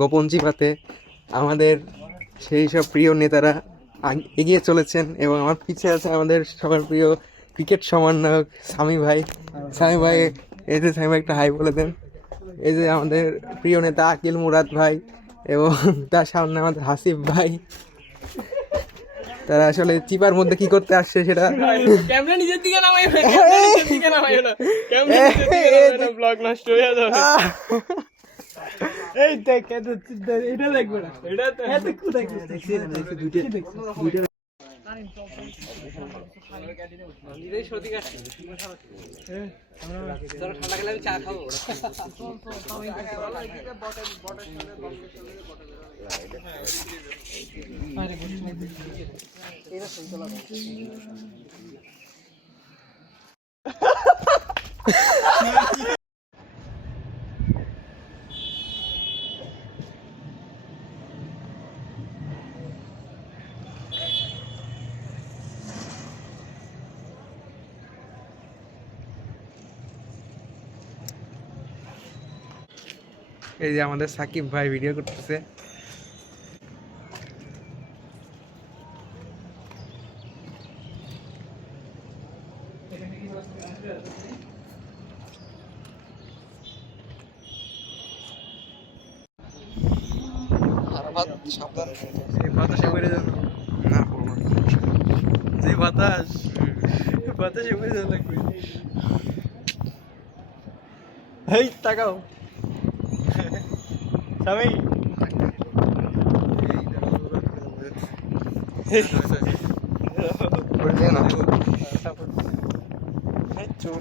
গোপন চিপাতে আমাদের সেই সব প্রিয় নেতারা এগিয়ে চলেছেন এবং আমার পিছে আছে আমাদের সবার প্রিয় ক্রিকেট সমন্বয়ক সামি ভাই। সামি ভাই, এই যে সামি ভাই একটা হাই বলে দেন। এই যে আমাদের প্রিয় নেতা আকিল মুরাদ ভাই এবং তার সামনে আমাদের হাসিফ ভাই। তারা আসলে চিপার মধ্যে কি করতে আসছে সেটা ক্যামেরা নিজের দিকে নামাই না, ক্যামেরা নিজের দিকে নামাই না, ক্যামেরা নিজের দিকে নামাই না, ব্লগ নষ্ট হয়ে যাবে। এই দেখ এটা দেখবে না, এটা তো এত কোথায় দেখছি না, দেখছি দুইটা নিজেই সর্দি কাটছে। আমরা ঠান্ডা খেলে আমি চা খাবো। এই যে আমাদের সাকিব ভাই ভিডিও করতেছে। বাতাসে বেড়ে যাবে না, যে বাতাসে বেড়ে যাবে লাগবে। এই তাকাও স্বামী, না চোর